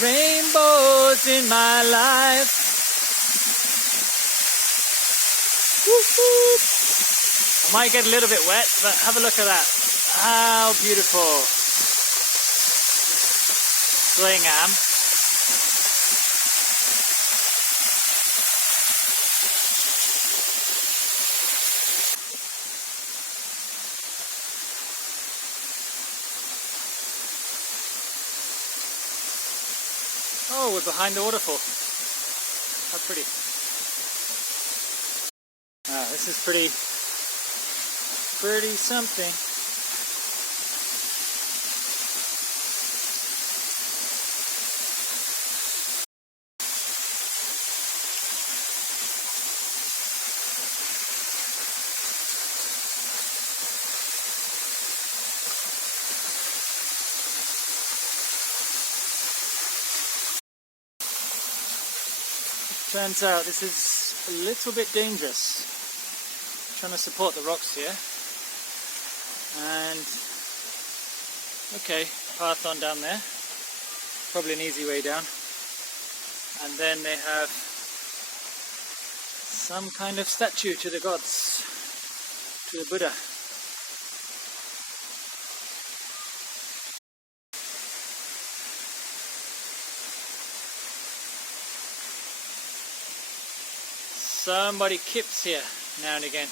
Rainbows in my life. Woo-hoo. I might get a little bit wet, but have a look at that. How beautiful. Gillingham. Oh, we're behind the waterfall. How pretty. Ah, this is pretty something. Turns out this is a little bit dangerous. I'm trying to support the rocks here. And okay, path on down there. Probably an easy way down. And then they have some kind of statue to the gods, to the Buddha. Somebody kips here now and again.